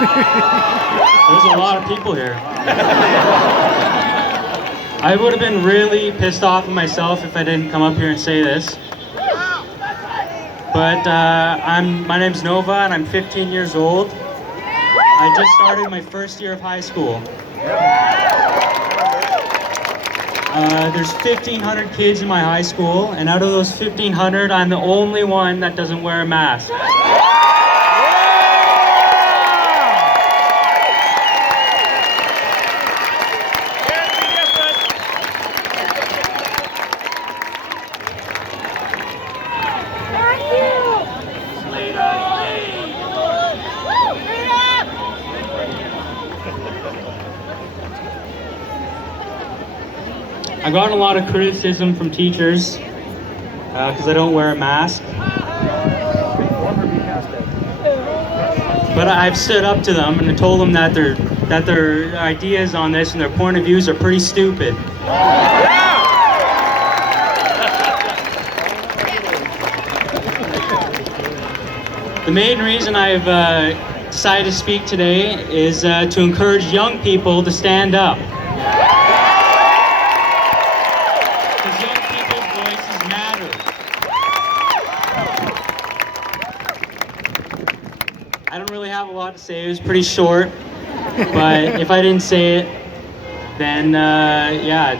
There's a lot of people here. I would have been really pissed off at myself if I didn't come up here and say this. But my name's Nova and I'm 15 years old. I just started my first year of high school. There's 1,500 kids in my high school, and out of those 1,500, I'm the only one that doesn't wear a mask. I got a lot of criticism from teachers because I don't wear a mask. But I've stood up to them and I told them that their ideas on this and their point of views are pretty stupid. The main reason I've decided to speak today is to encourage young people to stand up. I don't really have a lot to say. It was pretty short, but if I didn't say it, then yeah,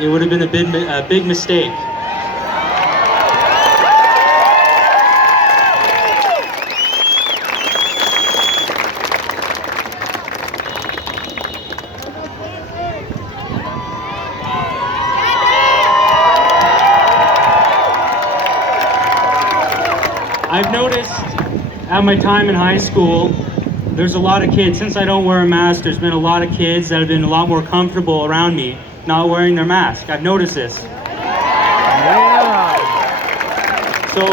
it would have been a big mistake. I've noticed at my time in high school, there's a lot of kids. Since I don't wear a mask, there's been a lot of kids that have been a lot more comfortable around me not wearing their mask. I've noticed this. Yeah. So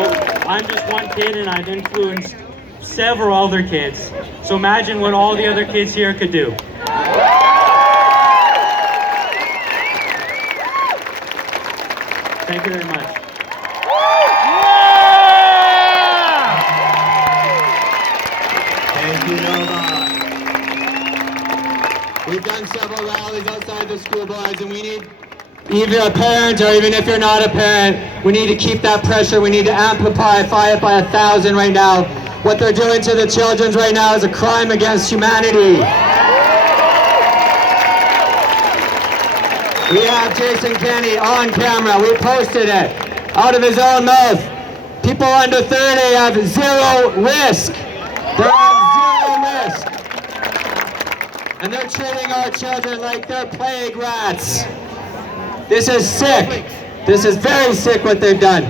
I'm just one kid and I've influenced several other kids. So imagine what all the other kids here could do. Thank you very much. Thank you, Nova. We've done several rallies outside the school boards, and we need, even if you're a parent or even if you're not a parent, we need to keep that pressure. We need to amplify it by 1,000 right now. What they're doing to the children right now is a crime against humanity. We have Jason Kenney on camera. We posted it out of his own mouth. People under 30 have zero risk. They have zero risk. And they're treating our children like they're plague rats. This is sick. This is very sick what they've done.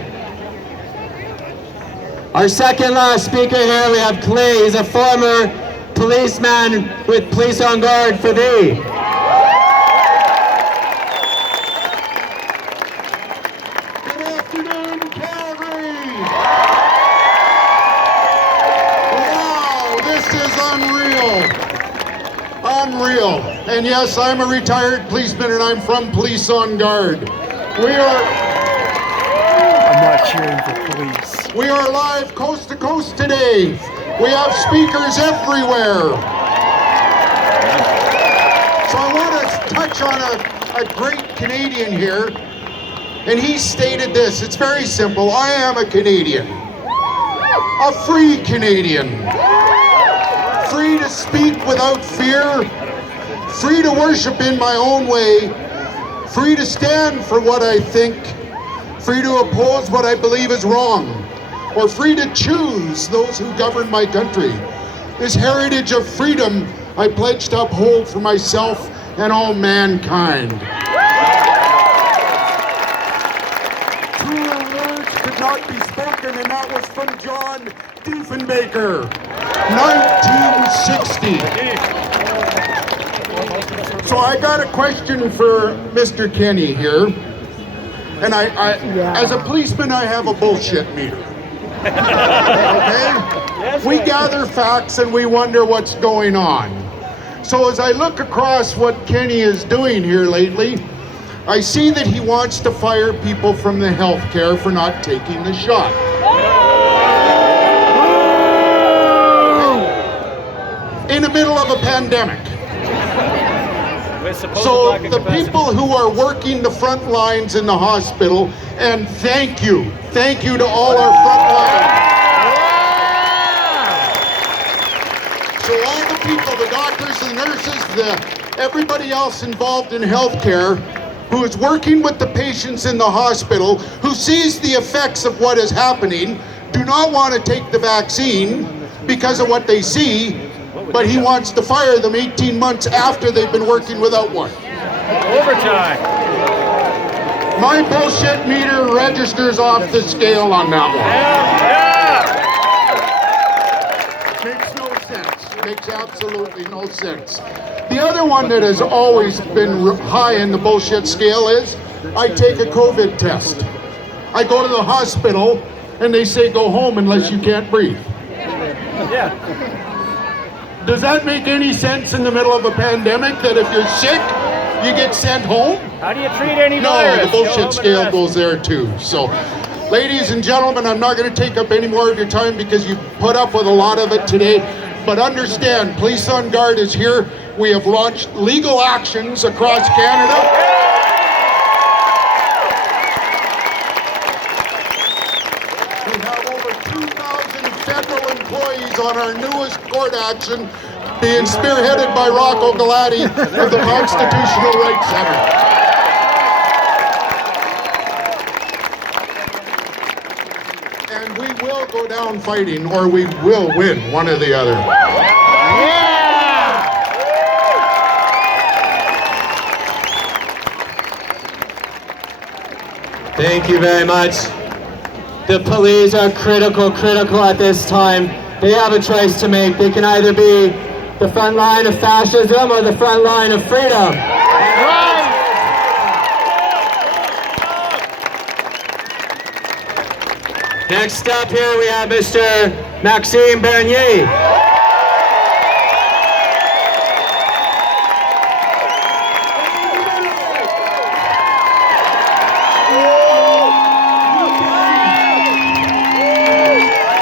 Our second last speaker here, we have Clay. He's a former policeman with Police on Guard for Thee. Good afternoon, Calgary. This is unreal. Unreal. And yes, I'm a retired policeman and I'm from Police on Guard. I'm not cheering for police. We are live coast to coast today. We have speakers everywhere. So I want to touch on a great Canadian here. And he stated this. It's very simple. I am a Canadian. A free Canadian. Free to speak without fear, free to worship in my own way, free to stand for what I think, free to oppose what I believe is wrong, or free to choose those who govern my country. This heritage of freedom I pledge to uphold for myself and all mankind. Truer words could not be spoken, and that was from John Diefenbaker. 1960. So I got a question for Mr. Kenney here. And as a policeman, I have a bullshit meter. Okay? We gather facts and we wonder what's going on. So as I look across what Kenney is doing here lately, I see that he wants to fire people from the healthcare for not taking the shot. In a pandemic. So the people who are working the front lines in the hospital, and thank you to all our front lines. So all the people, the doctors, the nurses, everybody else involved in healthcare, who is working with the patients in the hospital, who sees the effects of what is happening, do not want to take the vaccine because of what they see, but he wants to fire them 18 months after they've been working without one. Overtime. My bullshit meter registers off the scale on that one. Makes no sense. Makes absolutely no sense. The other one that has always been high in the bullshit scale is I take a COVID test. I go to the hospital and they say go home unless you can't breathe. Yeah. Does that make any sense in the middle of a pandemic that if you're sick, you get sent home? How do you treat any No, virus? the bullshit scale goes there too. So, ladies and gentlemen, I'm not going to take up any more of your time because you put up with a lot of it today. But understand, Police on Guard is here. We have launched legal actions across Canada. We have over 2,000 federal employees on our newest court action being spearheaded by Rocco Galati of the Constitutional Rights Center. And we will go down fighting, or we will win, one or the other. Thank you very much. The police are critical at this time. They have a choice to make. They can either be the front line of fascism or the front line of freedom. Next up here we have Mr. Maxime Bernier.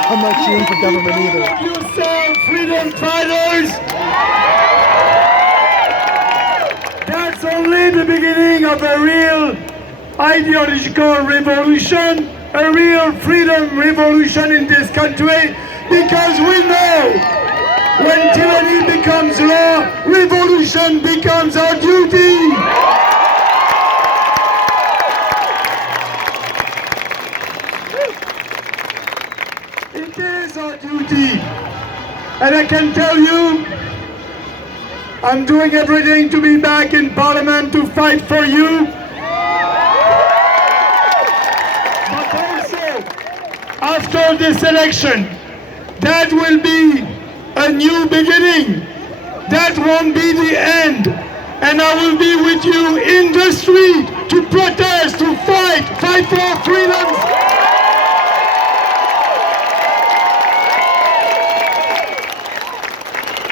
I'm not cheering for government either. You say freedom fighters! That's only the beginning of a real ideological revolution, a real freedom revolution in this country, because we know when tyranny becomes law, revolution becomes our duty. It is our duty. And I can tell you, I'm doing everything to be back in Parliament to fight for you. But also, after this election, that will be a new beginning. That won't be the end. And I will be with you in the street to protest, to fight for our freedoms.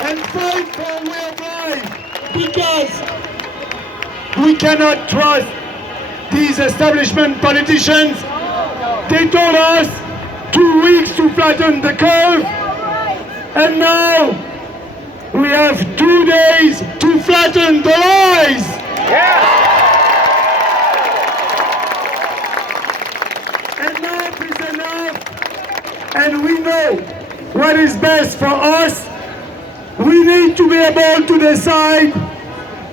And fight for a way of life, because we cannot trust these establishment politicians. They told us 2 weeks to flatten the curve, and now we have 2 days to flatten the lies. Enough is enough, and we know what is best for us. We need to be able to decide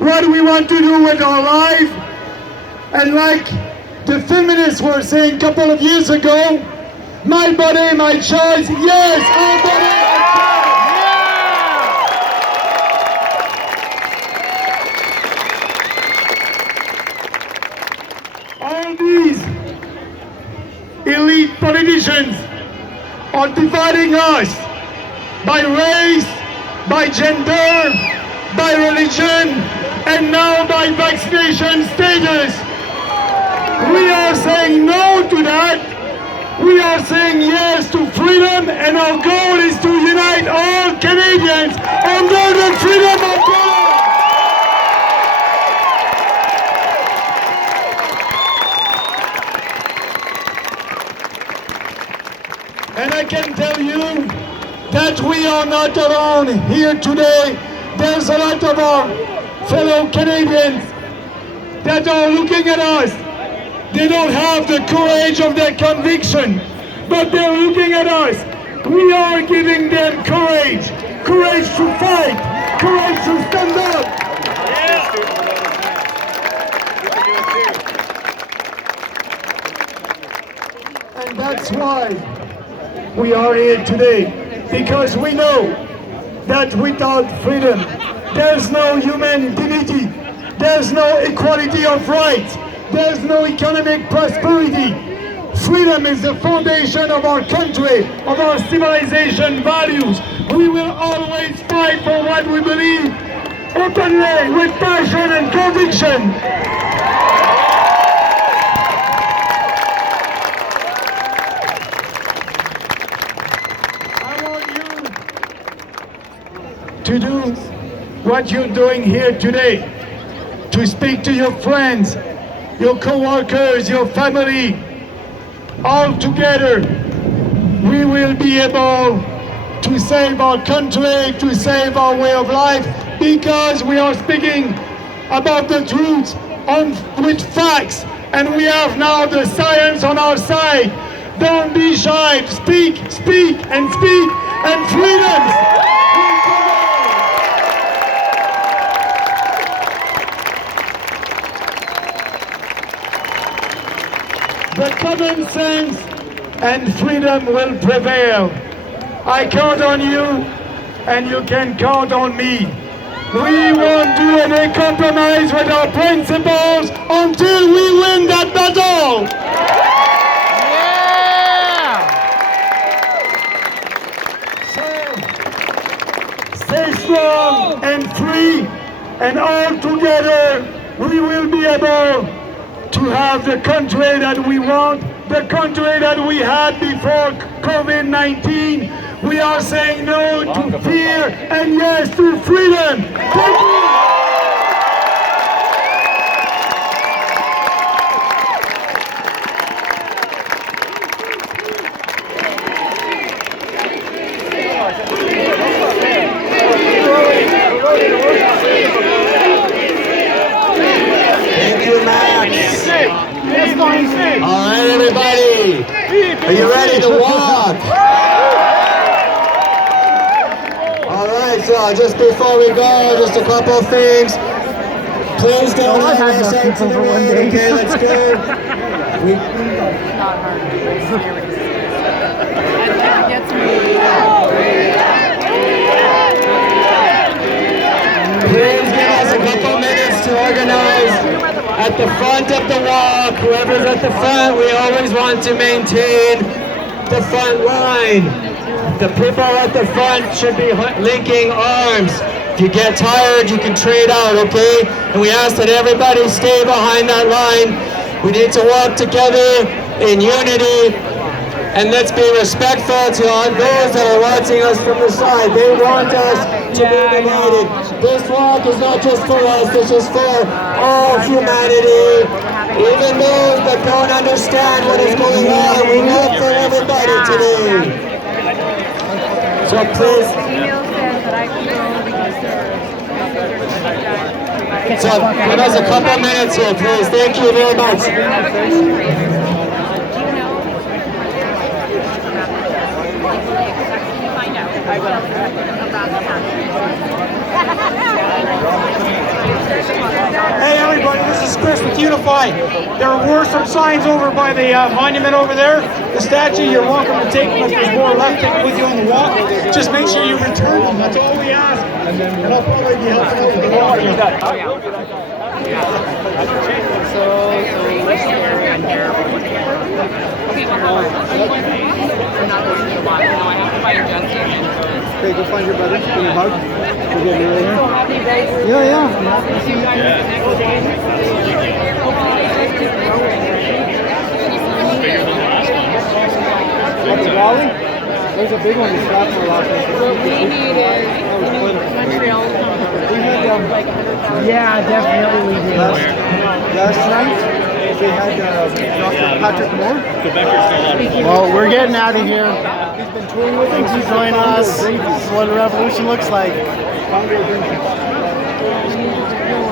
what we want to do with our life. And like the feminists were saying a couple of years ago, my body, my choice. Yes, our body, our choice. All these elite politicians are dividing us by race, by gender, by religion, and now by vaccination status. We are saying no to that. We are saying yes to freedom, and our goal is to unite all Canadians under the freedom of God. And I can tell you that we are not alone here today. There's a lot of our fellow Canadians that are looking at us. They don't have the courage of their conviction, but they're looking at us. We are giving them courage. Courage to fight. Courage to stand up. And that's why we are here today, because we know that without freedom, there's no human dignity, there's no equality of rights, there's no economic prosperity. Freedom is the foundation of our country, of our civilization values. We will always fight for what we believe, openly, with passion and conviction. To do what you're doing here today, to speak to your friends, your co-workers, your family, all together, we will be able to save our country, to save our way of life, because we are speaking about the truth with facts, and we have now the science on our side. Don't be shy, speak, speak, and speak, and freedoms. The common sense and freedom will prevail. I count on you, and you can count on me. We won't do any compromise with our principles until we win that battle. So, stay strong and free, and all together we will be able to have the country that we want, the country that we had before COVID-19. We are saying no to fear and yes to freedom. Thank you. Thank you, Max. All right, everybody. Are you ready to walk? All right, so just before we go, just a couple of things. Please don't let us out to the road. Okay, let's go. Please give us a couple minutes to organize at the front of the walk. Whoever's at the front, we always want to maintain the front line. The people at the front should be linking arms. If you get tired, you can trade out, okay? And we ask that everybody stay behind that line. We need to walk together in unity. And let's be respectful to all those that are watching us from the side. They want us to be divided. This walk is not just for us, this is for all humanity. Even those that don't understand what is going on, we walk for everybody today. So please. So give us a couple minutes here, please. Thank you very much. Hey everybody, this is Chris with Unify. There were some signs over by the monument over there. The statue, you're welcome to take them. If there's more left, take them with you on the walk. Just make sure you return them, that's all we ask. And I'll probably be helping out with the walk. Okay, go find your brother. Give me a hug. We'll get me right here. Yeah. What's the Wally? There's a big one. He's got for a lot of What we need is Montreal. We had, Yeah, definitely we do. last night, they had Dr. Patrick Moore. Well, we're getting out of here. Thanks for joining us. This is what a revolution looks like.